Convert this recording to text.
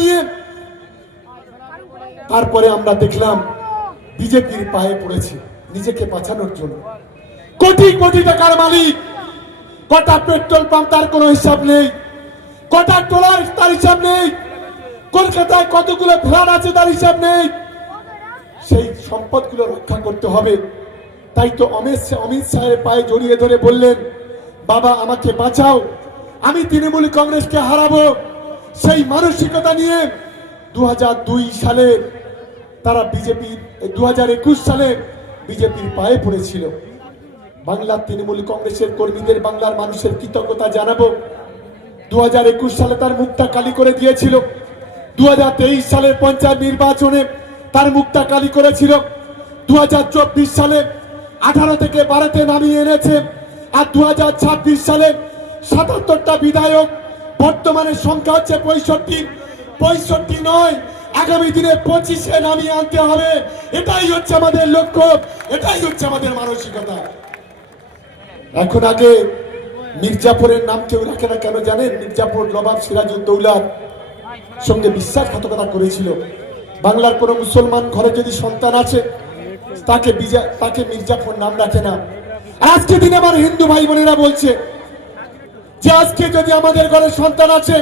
নিয়ে। তারপরে আমরা দেখলাম বিজেপির পায়ে পড়েছে নিজেকে বাঁচানোর জন্য। কোটি কোটি টাকার মালিক, কটা পেট্রোল পাম্প তার কোনো হিসাব নেই, কটা ট্রলার তার হিসাব নেই, কলকাতায় কতগুলো ফ্ল্যাট আছে তার হিসাব নেই। সেই সম্পদগুলো রক্ষা করতে হবে। তাই তো অমিত অমিত শাহের পায়ে জড়িয়ে ধরে বললেন, বাবা, আমাকে বাঁচাও, আমি তৃণমূল কংগ্রেসকে হারাবো। সেই মানসিকতা নিয়ে দু হাজার দুই সালে তারা বিজেপি দু হাজার একুশ সালে বিজেপির পায়ে পড়েছিল। বাংলার তৃণমূল কংগ্রেসের কর্মীদের, বাংলার মানুষের কৃতজ্ঞতা জানাব। দু হাজার একুশ সালে তার মুখটা কালি করে দিয়েছিল। দু সালের পঞ্চায়েত নির্বাচনে তার মুখটা কালি করেছিল। দু হাজার চব্বিশ সালে আঠারো থেকে বারোতে নামিয়ে এনেছে। আর দু হাজার ছাব্বিশ সালে সাতাত্তরটা বিধায়ক বর্তমানে সংখ্যা হচ্ছে পঁয়ষট্টি। পঁয়ষট্টি নয়, আগামী দিনে পঁচিশে নামিয়ে আনতে হবে। এটাই হচ্ছে আমাদের লক্ষ্য, এটাই হচ্ছে আমাদের মানসিকতা। এখন আগে মির্জাপুরের নাম কেউ রাখে না কেন জানেন? মির্জাপুর নবাব সিরাজউদ্দৌলার সঙ্গে বিশ্বাসঘাতকতা করেছিল। বাংলার কোনো মুসলমান ঘরে যদি সন্তান আছে, তাকে তাকে মির্জাফর নাম রাখে না। আজকে দিনে আমার হিন্দু ভাই বোনেরা বলছে যে আজকে যদি আমাদের ঘরে সন্তান আছে